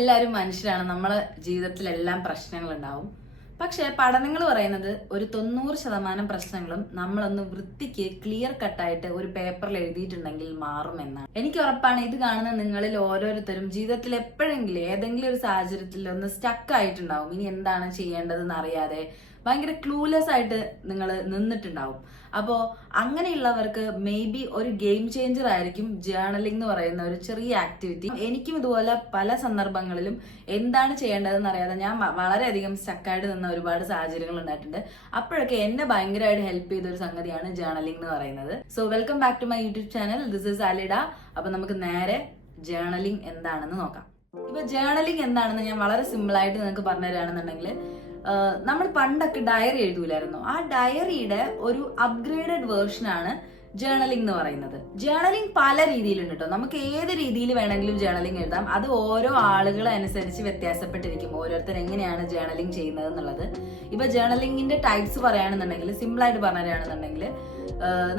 നമ്മളെല്ലാവരും മനുഷ്യരാണ്. നമ്മളെ ജീവിതത്തിലെല്ലാം പ്രശ്നങ്ങൾ ഉണ്ടാവും. പക്ഷെ പഠനങ്ങൾ പറയുന്നത് ഒരു 90% പ്രശ്നങ്ങളും നമ്മളൊന്ന് വൃത്തിക്ക് ക്ലിയർ കട്ടായിട്ട് ഒരു പേപ്പറിൽ എഴുതിയിട്ടുണ്ടെങ്കിൽ മാറുമെന്നാണ്. എനിക്ക് ഉറപ്പാണ് ഇത് കാണുന്ന നിങ്ങളിൽ ഓരോരുത്തരും ജീവിതത്തിൽ എപ്പോഴെങ്കിലും ഏതെങ്കിലും ഒരു സാഹചര്യത്തിൽ ഒന്ന് സ്റ്റക്ക് ആയിട്ടുണ്ടാവും. ഇനി എന്താണ് ചെയ്യേണ്ടതെന്ന് അറിയാതെ ഭയങ്കര ക്ലൂലെസ് ആയിട്ട് നിങ്ങൾ നിന്നിട്ടുണ്ടാവും. അപ്പോൾ അങ്ങനെയുള്ളവർക്ക് മേ ബി ഒരു ഗെയിം ചേഞ്ചർ ആയിരിക്കും ജേർണലിംഗ് എന്ന് പറയുന്ന ഒരു ചെറിയ ആക്ടിവിറ്റി. എനിക്കും ഇതുപോലെ പല സന്ദർഭങ്ങളിലും എന്താണ് ചെയ്യേണ്ടതെന്ന് അറിയാതെ ഞാൻ വളരെയധികം സ്റ്റക്കായിട്ട് നിന്ന ഒരുപാട് സാഹചര്യങ്ങൾ ഉണ്ടായിട്ടുണ്ട്. അപ്പോഴൊക്കെ എന്നെ ഭയങ്കരമായിട്ട് ഹെൽപ്പ് ചെയ്ത ഒരു സംഗതിയാണ് ജേർണലിംഗ് എന്ന് പറയുന്നത്. So welcome back to my YouTube channel. This is Alida. അപ്പൊ നമുക്ക് നേരെ ജേർണലിംഗ് എന്താണെന്ന് നോക്കാം. ഇപ്പൊ ജേർണലിംഗ് എന്താണെന്ന് ഞാൻ വളരെ സിമ്പിൾ ആയിട്ട് നിങ്ങൾക്ക് പറഞ്ഞു തരാണെന്നുണ്ടെങ്കിൽ, നമ്മൾ പണ്ടൊക്കെ ഡയറി എഴുതൂലായിരുന്നു. ആ ഡയറിയുടെ ഒരു അപ്ഗ്രേഡഡ് വേർഷനാണ് ജേർണലിംഗ് എന്ന് പറയുന്നത്. ജേർണലിംഗ് പല രീതിയിലുണ്ട് കേട്ടോ. നമുക്ക് ഏത് രീതിയിൽ വേണമെങ്കിലും ജേർണലിംഗ് എഴുതാം. അത് ഓരോ ആളുകളെ അനുസരിച്ച് വ്യത്യാസപ്പെട്ടിരിക്കും, ഓരോരുത്തർ എങ്ങനെയാണ് ജേർണലിംഗ് ചെയ്യുന്നത് എന്നുള്ളത്. ഇപ്പൊ ജേർണലിംഗിന്റെ ടൈപ്സ് പറയുകയാണെന്നുണ്ടെങ്കിൽ, സിമ്പിൾ ആയിട്ട് പറയുകയാണെന്നുണ്ടെങ്കിൽ,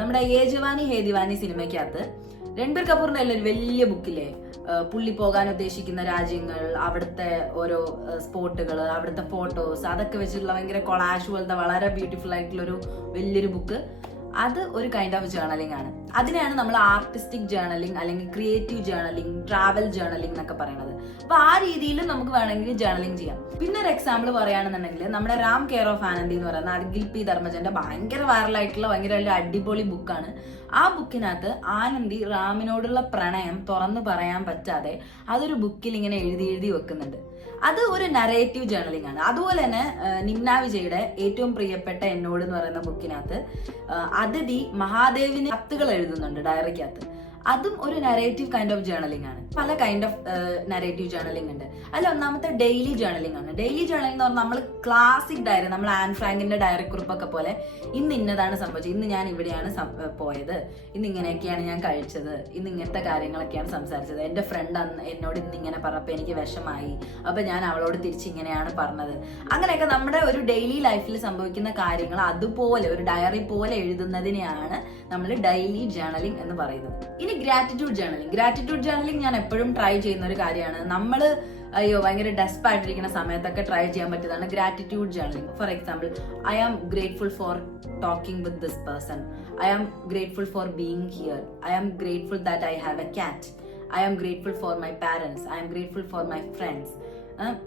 നമ്മുടെ യേ ജവാനി ഹേ ദിവാനി സിനിമയ്ക്കകത്ത് രൺബീർ കപൂറിന്റെ ഒരു വലിയ ബുക്കില്ലേ, പുള്ളി പോകാൻ ഉദ്ദേശിക്കുന്ന രാജ്യങ്ങൾ, അവിടുത്തെ ഓരോ സ്പോട്ടുകൾ, അവിടുത്തെ ഫോട്ടോസ്, അതൊക്കെ വെച്ചിട്ടുള്ള ഭയങ്കര കൊളാഷ് പോലത്തെ വളരെ ബ്യൂട്ടിഫുൾ ആയിട്ടുള്ള ഒരു വലിയൊരു ബുക്ക്. അത് ഒരു കൈൻഡ് ഓഫ് ജേർണലിംഗ് ആണ്. അതിനാണ് നമ്മൾ ആർട്ടിസ്റ്റിക് ജേർണലിംഗ് അല്ലെങ്കിൽ ക്രിയേറ്റീവ് ജേർണലിംഗ്, ട്രാവൽ ജേർണലിംഗ് എന്നൊക്കെ പറയുന്നത്. അപ്പൊ ആ രീതിയിൽ നമുക്ക് വേണമെങ്കിൽ ജേർണലിംഗ് ചെയ്യാം. പിന്നെ ഒരു എക്സാമ്പിൾ പറയുകയാണെന്നുണ്ടെങ്കിൽ, നമ്മുടെ രാം കെയർ ഓഫ് ആനന്ദി എന്ന് പറയുന്ന അഖിൽ പി ധർമ്മജന്റെ ഭയങ്കര വൈറലായിട്ടുള്ള ഭയങ്കര അടിപൊളി ബുക്കാണ്. ആ ബുക്കിനകത്ത് ആനന്ദി റാമിനോടുള്ള പ്രണയം തുറന്നു പറയാൻ പറ്റാതെ അതൊരു ബുക്കിൽ ഇങ്ങനെ എഴുതി എഴുതി വെക്കുന്നുണ്ട്. അത് ഒരു നരേറ്റീവ് ജേർണലിംഗ് ആണ്. അതുപോലെ തന്നെ നിമ്ന വിജയുടെ ഏറ്റവും പ്രിയപ്പെട്ട എന്നോട് എന്ന് പറയുന്ന ബുക്കിനകത്ത് അതിഥി മഹാദേവിന് കത്തുകൾ എഴുതുന്നുണ്ട് ഡയറിക്കകത്ത്. അതും ഒരു നരേറ്റീവ് കൈൻഡ് ഓഫ് ജേർണലിംഗ് ആണ്. പല കൈൻഡ് ഓഫ് നരേറ്റീവ് ജേർണലിംഗ് ഉണ്ട്. അതിൽ ഒന്നാമത്തെ ഡെയിലി ജേർണലിംഗ് ആണ്. ഡെയിലി ജേർണലിംഗ് എന്ന് പറഞ്ഞാൽ നമ്മൾ ക്ലാസിക് ഡയറി, നമ്മൾ ആൻ ഫ്രാങ്കിന്റെ ഡയറി കുറിപ്പൊക്കെ പോലെ ഇന്ന് ഇന്നതാണ് സംഭവിച്ചത്, ഇന്ന് ഞാൻ ഇവിടെയാണ് പോയത്, ഇന്ന് ഇങ്ങനെയൊക്കെയാണ് ഞാൻ കഴിച്ചത്, ഇന്ന് ഇങ്ങനത്തെ കാര്യങ്ങളൊക്കെയാണ് സംസാരിച്ചത്, എന്റെ ഫ്രണ്ട് എന്നോട് ഇന്ന് ഇങ്ങനെ പറഞ്ഞപ്പോൾ എനിക്ക് വിഷമായി, അപ്പൊ ഞാൻ അവളോട് തിരിച്ചിങ്ങനെയാണ് പറഞ്ഞത്. അങ്ങനെയൊക്കെ നമ്മുടെ ഒരു ഡെയിലി ലൈഫിൽ സംഭവിക്കുന്ന കാര്യങ്ങൾ അതുപോലെ ഒരു ഡയറി പോലെ എഴുതുന്നതിനെയാണ് നമ്മൾ ഡെയിലി ജേർണലിംഗ് എന്ന് പറയുന്നത്. ഇനി ഗ്രാറ്റിറ്റ്യൂഡ് ജേർണലിംഗ്. ഗ്രാറ്റിറ്റ്യൂഡ് ജേർണലിംഗ് ഞാൻ എപ്പോഴും ട്രൈ ചെയ്യുന്ന ഒരു കാര്യമാണ്. നമ്മൾ ഭയങ്കര ഡെസ്പായിട്ടിരിക്കുന്ന സമയത്തൊക്കെ ട്രൈ ചെയ്യാൻ പറ്റിയതാണ് gratitude journaling. For example, I am grateful for talking with this person, I am grateful for being here, I am grateful that I have a cat, I am grateful for my parents, I am grateful for my friends.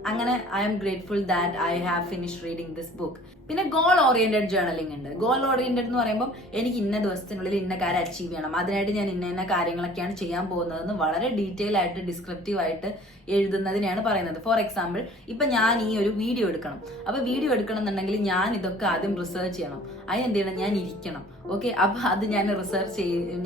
അങ്ങനെ I am grateful that I have finish reading this book. പിന്നെ goal oriented journaling ഉണ്ട്. Goal oriented എന്ന് പറയുമ്പോൾ എനിക്ക് ഇന്ന ദിവസത്തിനുള്ളിൽ ഇന്ന കാര്യം അച്ചീവ് ചെയ്യണം, അതിനായിട്ട് ഞാൻ ഇന്ന കാര്യങ്ങളൊക്കെയാണ് ചെയ്യാൻ പോകുന്നതെന്ന് വളരെ ഡീറ്റെയിൽ ആയിട്ട് ഡിസ്ക്രിപ്റ്റീവ് ആയിട്ട് എഴുതുന്നതിനെയാണ് പറയുന്നത്. ഫോർ എക്സാമ്പിൾ, ഇപ്പൊ ഞാൻ ഈ ഒരു വീഡിയോ എടുക്കണം. അപ്പൊ വീഡിയോ എടുക്കണം എന്നുണ്ടെങ്കിൽ ഞാൻ ഇതൊക്കെ ആദ്യം റിസർച്ച് ചെയ്യണം. അതിനെന്ത് ചെയ്യണം, ഞാൻ ഇരിക്കണം. ഓക്കെ, അപ്പൊ അത് ഞാൻ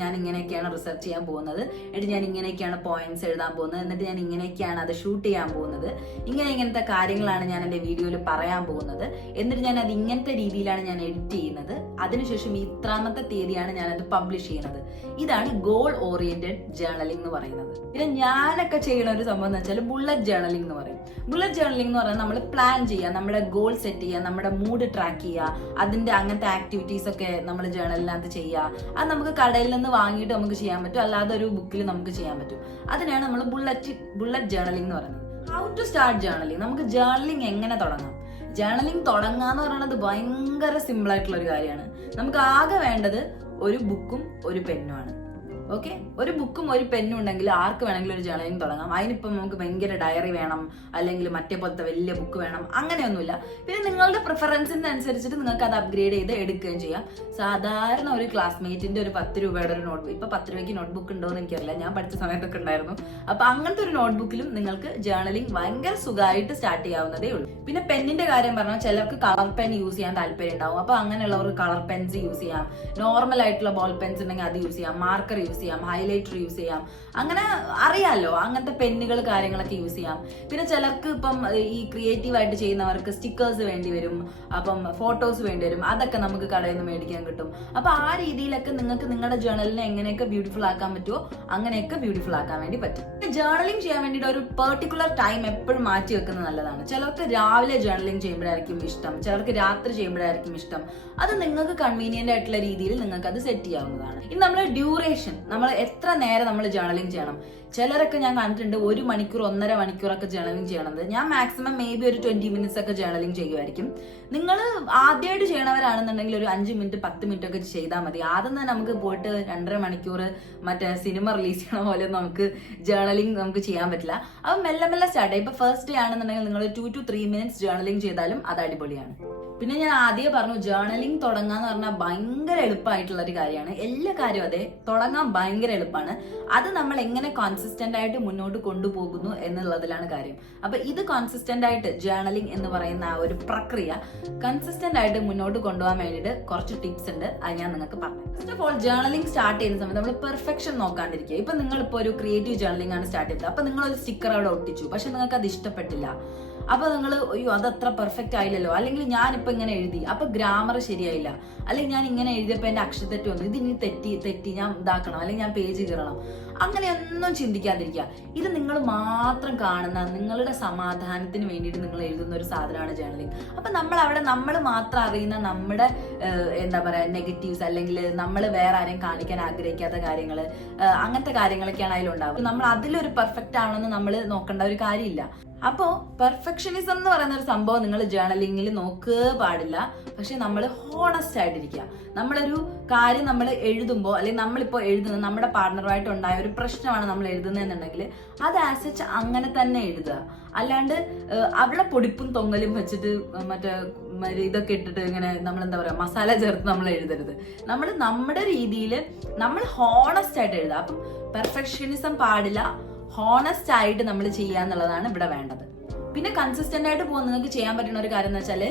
ഞാൻ ഇങ്ങനെയൊക്കെയാണ് റിസർച്ച് ചെയ്യാൻ പോകുന്നത്, എന്നിട്ട് ഞാൻ ഇങ്ങനെയൊക്കെയാണ് പോയിന്റ്സ് എഴുതാൻ പോകുന്നത്, എന്നിട്ട് ഞാൻ ഇങ്ങനെയൊക്കെയാണ് അത് ഷൂട്ട് ചെയ്യാൻ പോകുന്നത്, ഇങ്ങനത്തെ കാര്യങ്ങളാണ് ഞാൻ എൻ്റെ വീഡിയോയിൽ പറയാൻ പോകുന്നത്, എന്നിട്ട് ഞാൻ അത് ഇങ്ങനത്തെ രീതിയിലാണ് ഞാൻ എഡിറ്റ് ചെയ്യുന്നത്, അതിനുശേഷം ഇത്രാമത്തെ തീയതിയാണ് ഞാൻ അത് പബ്ലിഷ് ചെയ്യുന്നത്. ഇതാണ് ഗോൾ ഓറിയന്റഡ് ജേർണലിംഗ് എന്ന് പറയുന്നത്. പിന്നെ ഞാനൊക്കെ ചെയ്യുന്ന ഒരു സംഭവം എന്ന് വെച്ചാൽ ബുള്ളറ്റ് ജേർണലിംഗ് എന്ന് പറയും. ബുള്ളറ്റ് ജേർണലിംഗ് എന്ന് പറഞ്ഞാൽ നമ്മൾ പ്ലാൻ ചെയ്യുക, നമ്മുടെ ഗോൾ സെറ്റ് ചെയ്യുക, നമ്മുടെ മൂഡ് ട്രാക്ക് ചെയ്യുക, അതിന്റെ അങ്ങനത്തെ ആക്ടിവിറ്റീസ് ഒക്കെ നമ്മൾ ജേർണലിനകത്ത് ചെയ്യുക. അത് നമുക്ക് കടയിൽ നിന്ന് വാങ്ങിയിട്ട് നമുക്ക് ചെയ്യാൻ പറ്റും, അല്ലാതെ ഒരു ബുക്കിൽ നമുക്ക് ചെയ്യാൻ പറ്റും. അതിനാണ് നമ്മൾ ബുള്ളറ്റ് ജേർണലിംഗ് എന്ന് പറയുന്നത്. How to start journaling. നമുക്ക് ജേർണലിംഗ് എങ്ങനെ തുടങ്ങാം? ജേർണലിംഗ് തുടങ്ങാന്ന് പറയുന്നത് ഭയങ്കര സിമ്പിൾ ആയിട്ടുള്ള ഒരു കാര്യമാണ്. നമുക്ക് ആകെ വേണ്ടത് ഒരു ബുക്കും ഒരു പെന്നുമാണ്. ഓക്കെ, ഒരു ബുക്കും ഒരു പെന്നും ഉണ്ടെങ്കിൽ ആർക്ക് വേണമെങ്കിലും ഒരു ജേർണലിംഗ് തുടങ്ങാം. അതിനിപ്പം നമുക്ക് ഭയങ്കര ഡയറി വേണം, അല്ലെങ്കിൽ മറ്റേ പോലത്തെ വലിയ ബുക്ക് വേണം, അങ്ങനെയൊന്നുമില്ല. പിന്നെ നിങ്ങളുടെ പ്രിഫറൻസിന് അനുസരിച്ചിട്ട് നിങ്ങൾക്ക് അത് അപ്ഗ്രേഡ് ചെയ്ത് എടുക്കുകയും ചെയ്യാം. സാധാരണ ഒരു ക്ലാസ്മേറ്റിന്റെ ഒരു 10 രൂപയുടെ ഒരു നോട്ട്ബുക്ക്, ഇപ്പൊ 10 രൂപയ്ക്ക് നോട്ട്ബുക്ക് ഉണ്ടോ എന്ന് എനിക്കറിയില്ല, ഞാൻ പഠിച്ച സമയത്തൊക്കെ ഉണ്ടായിരുന്നു. അപ്പൊ അങ്ങനത്തെ ഒരു നോട്ട്ബുക്കിലും നിങ്ങൾക്ക് ജേർണലിംഗ് ഭയങ്കര സുഖമായിട്ട് സ്റ്റാർട്ട് ചെയ്യാവുന്നതേ ഉള്ളൂ. പിന്നെ പെന്നിന്റെ കാര്യം പറഞ്ഞാൽ ചിലർക്ക് കളർ പെൻ യൂസ് ചെയ്യാൻ താല്പര്യം ഉണ്ടാവും. അപ്പൊ അങ്ങനെയുള്ളവർക്ക് കളർ പെൻസ് യൂസ് ചെയ്യാം. നോർമൽ ആയിട്ടുള്ള ബോൾ പെൻസ് ഉണ്ടെങ്കിൽ അത് യൂസ് ചെയ്യാം, മാർക്കർ യൂസ് ചെയ്യാം, ഹൈലൈറ്റർ യൂസ് ചെയ്യാം. അങ്ങനെ അറിയാലോ, അങ്ങനത്തെ പെന്നുകൾ കാര്യങ്ങളൊക്കെ യൂസ് ചെയ്യാം. പിന്നെ ചിലർക്ക് ഇപ്പം ഈ ക്രിയേറ്റീവ് ആയിട്ട് ചെയ്യുന്നവർക്ക് സ്റ്റിക്കേഴ്സ് വേണ്ടി വരും, അപ്പം ഫോട്ടോസ് വേണ്ടി വരും, അതൊക്കെ നമുക്ക് കടയിൽ നിന്ന് മേടിക്കാൻ കിട്ടും. അപ്പൊ ആ രീതിയിലൊക്കെ നിങ്ങൾക്ക് നിങ്ങളുടെ ജേർണലിനെ എങ്ങനെയൊക്കെ ബ്യൂട്ടിഫുൾ ആക്കാൻ പറ്റുമോ അങ്ങനെയൊക്കെ ബ്യൂട്ടിഫുൾ ആക്കാൻ വേണ്ടി പറ്റും. ജേർണലിംഗ് ചെയ്യാൻ വേണ്ടിയിട്ട് ഒരു പെർട്ടിക്കുലർ ടൈം എപ്പോഴും മാറ്റി വെക്കുന്നത് നല്ലതാണ്. ചിലർക്ക് രാവിലെ ജേർണലിംഗ് ചെയ്യുമ്പോഴായിരിക്കും ഇഷ്ടം, ചിലർക്ക് രാത്രി ചെയ്യുമ്പോഴായിരിക്കും ഇഷ്ടം. അത് നിങ്ങൾക്ക് കൺവീനിയന്റ് ആയിട്ടുള്ള രീതിയിൽ നിങ്ങൾക്ക് അത് സെറ്റ് ചെയ്യാവുന്നതാണ്. ഇനി നമ്മൾ ഡ്യൂറേഷൻ നമ്മൾ എത്ര നേരം നമ്മൾ ജേർണലിംഗ് ചെയ്യണം? ചിലരൊക്കെ ഞാൻ കണ്ടിട്ടുണ്ട് 1 മണിക്കൂർ 1.5 മണിക്കൂറൊക്കെ ജേർണലിംഗ് ചെയ്യണത്. ഞാൻ മാക്സിമം മേ ബി ഒരു 20 മിനിറ്റ്സ് ഒക്കെ ജേർണലിംഗ് ചെയ്യുമായിരിക്കും. നിങ്ങൾ ആദ്യമായിട്ട് ചെയ്യണവരാണെന്നുണ്ടെങ്കിൽ ഒരു 5 മിനിറ്റ് 10 മിനിറ്റ് ഒക്കെ ചെയ്താൽ മതി. ആദ്യം തന്നെ നമുക്ക് പോയിട്ട് 2.5 മണിക്കൂർ മറ്റേ സിനിമ റിലീസ് ചെയ്യണ പോലെ നമുക്ക് ജേർണലിംഗ് നമുക്ക് ചെയ്യാൻ പറ്റില്ല. അപ്പം മെല്ലെ മെല്ലെ സ്റ്റാർട്ട് ചെയ്യാം. ഇപ്പൊ ഫസ്റ്റ് ഡേ ആണെന്നുണ്ടെങ്കിൽ നിങ്ങൾ 2 to 3 മിനിറ്റ്സ് ജേർണലിംഗ് ചെയ്താലും അത് അടിപൊളിയാണ്. പിന്നെ ഞാൻ ആദ്യം പറഞ്ഞു, ജേർണലിംഗ് തുടങ്ങാന്ന് പറഞ്ഞാൽ ഭയങ്കര എളുപ്പമായിട്ടുള്ള ഒരു കാര്യമാണ്. എല്ലാ കാര്യവും അതെ, തുടങ്ങാൻ ഭയങ്കര എളുപ്പമാണ്. അത് നമ്മൾ എങ്ങനെ കോൺസിസ്റ്റന്റ് ആയിട്ട് മുന്നോട്ട് കൊണ്ടുപോകുന്നു എന്നുള്ളതിലാണ് കാര്യം. അപ്പൊ ഇത് കോൺസിസ്റ്റന്റ് ആയിട്ട് ജേർണലിംഗ് എന്ന് പറയുന്ന ആ ഒരു പ്രക്രിയ കൺസിസ്റ്റന്റ് ആയിട്ട് മുന്നോട്ട് കൊണ്ടുപോകാൻ വേണ്ടിയിട്ട് കുറച്ച് ടിപ്സ് ഉണ്ട്. അത് ഞാൻ നിങ്ങൾക്ക് പറഞ്ഞു. First of all, journaling start ചെയ്യുന്ന സമയത്ത് നമ്മൾ പെർഫെക്ഷൻ നോക്കാണ്ടിരിക്കുക. ഇപ്പൊ നിങ്ങളിപ്പോ ഒരു ക്രിയേറ്റീവ് ജേർണലിംഗ് ആണ് സ്റ്റാർട്ട് ചെയ്തത്. അപ്പൊ നിങ്ങൾ ഒരു സ്റ്റിക്കർ അവിടെ ഒട്ടിച്ചു, പക്ഷെ നിങ്ങൾക്ക് അത് ഇഷ്ടപ്പെട്ടില്ല. അപ്പൊ നിങ്ങൾ അയ്യോ അതത്ര പെർഫെക്റ്റ് ആയില്ലല്ലോ, അല്ലെങ്കിൽ ഞാനിപ്പോ ഇങ്ങനെ എഴുതി അപ്പൊ ഗ്രാമർ ശരിയായില്ല, അല്ലെങ്കിൽ ഞാൻ ഇങ്ങനെ എഴുതിയപ്പോ എന്റെ അക്ഷരത്തെറ്റ് വന്നു, ഇതിനി തെറ്റി ഞാൻ ഇതാക്കണം, അല്ലെങ്കിൽ ഞാൻ പേജ് കയറണം, അങ്ങനെയൊന്നും ചിന്തിക്കാതിരിക്കുക. ഇത് നിങ്ങൾ മാത്രം കാണുന്ന നിങ്ങളുടെ സമാധാനത്തിന് വേണ്ടിയിട്ട് നിങ്ങൾ എഴുതുന്ന ഒരു സാധനമാണ് ജേർണലിംഗ്. അപ്പൊ നമ്മൾ മാത്രം അറിയുന്ന നമ്മുടെ എന്താ പറയാ നെഗറ്റീവ്സ്, അല്ലെങ്കിൽ നമ്മൾ വേറെ ആരെയും കാണിക്കാൻ ആഗ്രഹിക്കാത്ത കാര്യങ്ങൾ, അങ്ങനത്തെ കാര്യങ്ങളൊക്കെയാണ് അതിലുണ്ടാവും. നമ്മൾ അതിലൊരു പെർഫെക്റ്റ് ആണെന്ന് നമ്മൾ നോക്കേണ്ട ഒരു കാര്യമില്ല. അപ്പോ പെർഫെക്ഷനിസം എന്ന് പറയുന്ന ഒരു സംഭവം നിങ്ങൾ ജേർണലിംഗിൽ നോക്കുക പാടില്ല. പക്ഷെ നമ്മൾ ഹോണസ്റ്റ് ആയിട്ടിരിക്കുക. നമ്മളൊരു കാര്യം നമ്മൾ എഴുതുമ്പോൾ, അല്ലെങ്കിൽ നമ്മളിപ്പോൾ എഴുതുന്നത് നമ്മുടെ പാർട്ണറുമായിട്ട് ഉണ്ടായ ഒരു പ്രശ്നമാണ് നമ്മൾ എഴുതുന്നതെന്നുണ്ടെങ്കിൽ അത് ആസ് അങ്ങനെ തന്നെ എഴുതുക. അല്ലാണ്ട് അവിടെ പൊടിപ്പും തൊങ്ങലും വെച്ചിട്ട് മറ്റേ ഇതൊക്കെ ഇട്ടിട്ട് ഇങ്ങനെ നമ്മൾ എന്താ പറയാ മസാല ചേർത്ത് നമ്മൾ എഴുതരുത്. നമ്മൾ നമ്മുടെ രീതിയിൽ നമ്മൾ ഹോണസ്റ്റ് ആയിട്ട് എഴുതുക. അപ്പം പെർഫെക്ഷനിസം പാടില്ല, ഹോണസ്റ്റ് ആയിട്ട് നമ്മൾ ചെയ്യുക എന്നുള്ളതാണ് ഇവിടെ വേണ്ടത്. പിന്നെ കൺസിസ്റ്റന്റ് ആയിട്ട് പോകുന്ന നിങ്ങൾക്ക് ചെയ്യാൻ പറ്റുന്ന ഒരു കാര്യം എന്ന് വെച്ചാൽ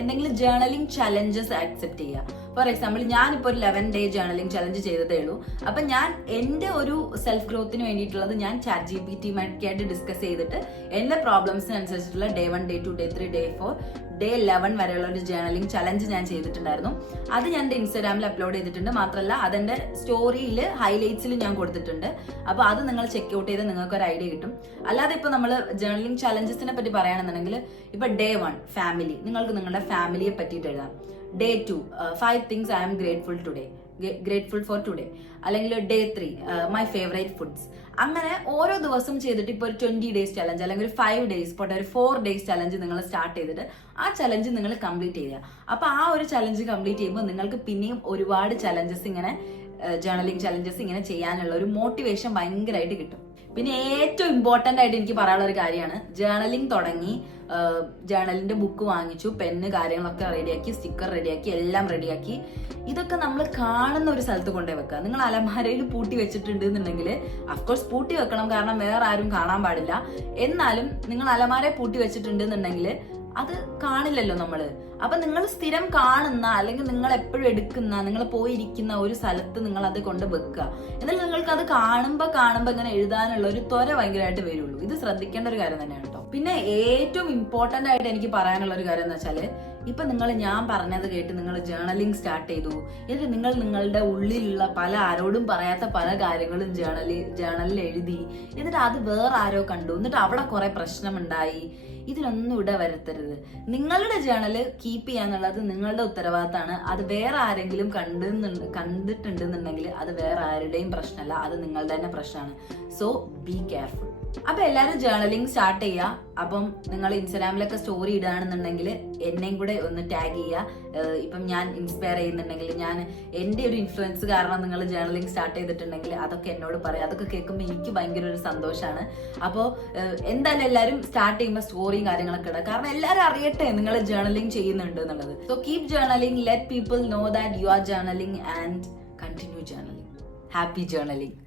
എന്തെങ്കിലും ജേർണലിംഗ് ചലഞ്ചസ് ആക്സെപ്റ്റ് ചെയ്യുക. ഫോർ എക്സാമ്പിൾ, ഞാനിപ്പോൾ ഒരു 11 ഡേ ജേർണലിംഗ് ചലഞ്ച് ചെയ്തതേ ഉള്ളൂ. അപ്പൊ ഞാൻ എന്റെ ഒരു സെൽഫ് ഗ്രോത്തിന് വേണ്ടിയിട്ടുള്ളത് ഞാൻ ChatGPT ആയിട്ട് ഡിസ്കസ് ചെയ്തിട്ട് എന്റെ പ്രോബ്ലംസിനനുസരിച്ചിട്ടുള്ള Day 1, Day 2, Day 3, Day 4, Day 11 വരെയുള്ള ഒരു ജേർണലിംഗ് ചലഞ്ച് ഞാൻ ചെയ്തിട്ടുണ്ടായിരുന്നു. അത് ഞാൻ എന്റെ ഇൻസ്റ്റാഗ്രാമിൽ അപ്ലോഡ് ചെയ്തിട്ടുണ്ട്. മാത്രമല്ല അതെന്റെ സ്റ്റോറിയിൽ ഹൈലൈറ്റ്സിൽ ഞാൻ കൊടുത്തിട്ടുണ്ട്. അപ്പൊ അത് നിങ്ങൾ ചെക്ക് ഔട്ട് ചെയ്ത് നിങ്ങൾക്ക് ഒരു ഐഡിയ കിട്ടും. അല്ലാതെ ഇപ്പൊ നമ്മൾ ജേർണലിംഗ് ചലഞ്ചസിനെ പറ്റി പറയുകയാണെന്നുണ്ടെങ്കിൽ ഇപ്പൊ Day 1 ഫാമിലി, നിങ്ങൾക്ക് നിങ്ങളുടെ ഫാമിലിയെ പറ്റിയിട്ട് എഴുതാം. Day 2 5 things I am grateful for today. അല്ലെങ്കിൽ Day 3 my favorite foods. അങ്ങനെ ഓരോ ദിവസം ചെയ്തിട്ട് ഇപ്പോൾ ഒരു 20 days ചലഞ്ച്, അല്ലെങ്കിൽ ഒരു 5 days പോട്ടെ, ഒരു 4 days ചലഞ്ച് നിങ്ങൾ സ്റ്റാർട്ട് ചെയ്തിട്ട് ആ ചലഞ്ച് നിങ്ങൾ കംപ്ലീറ്റ് ചെയ്യുക. അപ്പൊ ആ ഒരു ചലഞ്ച് കംപ്ലീറ്റ് ചെയ്യുമ്പോൾ നിങ്ങൾക്ക് പിന്നെയും ഒരുപാട് ചലഞ്ചസ് ഇങ്ങനെ ജേർണലിംഗ് ചലഞ്ചസ് ഇങ്ങനെ ചെയ്യാനുള്ള ഒരു മോട്ടിവേഷൻ ഭയങ്കരമായിട്ട് കിട്ടും. പിന്നെ ഏറ്റവും ഇമ്പോർട്ടന്റ് ആയിട്ട് എനിക്ക് പറയാനുള്ള ഒരു കാര്യമാണ്, ജേർണലിംഗ് തുടങ്ങി ജേർണലിന്റെ ബുക്ക് വാങ്ങിച്ചു, പെന്ന് കാര്യങ്ങളൊക്കെ റെഡിയാക്കി, സ്റ്റിക്കർ റെഡിയാക്കി, എല്ലാം റെഡിയാക്കി, ഇതൊക്കെ നമ്മൾ കാണുന്ന ഒരു സ്ഥലത്ത് കൊണ്ടുപോയി വെക്കുക. നിങ്ങൾ അലമാരയിൽ പൂട്ടി വെച്ചിട്ടുണ്ട് എന്നുണ്ടെങ്കിൽ അഫ്കോഴ്സ് പൂട്ടി വെക്കണം, കാരണം വേറെ ആരും കാണാൻ പാടില്ല. എന്നാലും നിങ്ങൾ അലമാരയിൽ പൂട്ടി വെച്ചിട്ടുണ്ട് എന്നുണ്ടെങ്കിൽ അത് കാണില്ലല്ലോ നമ്മള്. അപ്പൊ നിങ്ങൾ സ്ഥിരം കാണുന്ന, അല്ലെങ്കിൽ നിങ്ങൾ എപ്പോഴും എടുക്കുന്ന, നിങ്ങൾ പോയിരിക്കുന്ന ഒരു സ്ഥലത്ത് നിങ്ങൾ അത് കൊണ്ട് വെക്കുക. എന്നാൽ നിങ്ങൾക്ക് അത് കാണുമ്പോ ഇങ്ങനെ എഴുതാനുള്ള ഒരു ത്വര ഭയങ്കരമായിട്ട് വരുള്ളൂ. ഇത് ശ്രദ്ധിക്കേണ്ട ഒരു കാര്യം തന്നെയാണ് കേട്ടോ. പിന്നെ ഏറ്റവും ഇമ്പോർട്ടന്റ് ആയിട്ട് എനിക്ക് പറയാനുള്ള ഒരു കാര്യം എന്ന് വെച്ചാല്, ഇപ്പൊ ഞാൻ പറഞ്ഞത് കേട്ട് നിങ്ങൾ ജേർണലിംഗ് സ്റ്റാർട്ട് ചെയ്തു, എന്നിട്ട് നിങ്ങൾ നിങ്ങളുടെ ഉള്ളിലുള്ള ആരോടും പറയാത്ത പല കാര്യങ്ങളും ജേർണലിൽ എഴുതി, എന്നിട്ട് അത് വേറെ ആരോ കണ്ടു, എന്നിട്ട് അവിടെ കുറെ പ്രശ്നമുണ്ടായി. ഇതിലൊന്നും ഇവിടെ വരുത്തരുത്. നിങ്ങളുടെ ജേർണൽ കീപ്പ് ചെയ്യാന്നുള്ളത് നിങ്ങളുടെ ഉത്തരവാദിത്തമാണ്. അത് വേറെ ആരെങ്കിലും കണ്ടിട്ടുണ്ടെന്നുണ്ടെങ്കിൽ അത് വേറെ ആരുടെയും പ്രശ്നമല്ല, അത് നിങ്ങളുടെ തന്നെ പ്രശ്നമാണ്. So be careful. അപ്പൊ എല്ലാവരും ജേർണലിംഗ് സ്റ്റാർട്ട് ചെയ്യുക. അപ്പം നിങ്ങൾ ഇൻസ്റ്റാഗ്രാമിലൊക്കെ സ്റ്റോറി ഇടുകയാണെന്നുണ്ടെങ്കിൽ എന്നെയും കൂടെ ഒന്ന് ടാഗ് ചെയ്യുക. ഇപ്പം ഞാൻ ഇൻസ്പയർ ചെയ്യുന്നുണ്ടെങ്കിൽ, ഞാൻ എൻ്റെ ഒരു ഇൻഫ്ലുവൻസ് കാരണം നിങ്ങൾ ജേർണലിംഗ് സ്റ്റാർട്ട് ചെയ്തിട്ടുണ്ടെങ്കിൽ അതൊക്കെ എന്നോട് പറയാം. അതൊക്കെ കേൾക്കുമ്പോൾ എനിക്ക് ഭയങ്കര ഒരു സന്തോഷമാണ്. അപ്പോൾ എന്തായാലും എല്ലാവരും സ്റ്റാർട്ട് ചെയ്യുമ്പോൾ സ്റ്റോറിയും കാര്യങ്ങളൊക്കെ ഇടുക, കാരണം എല്ലാവരും അറിയട്ടെ നിങ്ങൾ ജേർണലിംഗ് ചെയ്യുന്നുണ്ട് എന്നുള്ളത്. So keep journaling, let people know that you are journaling, and continue journaling. Happy journaling.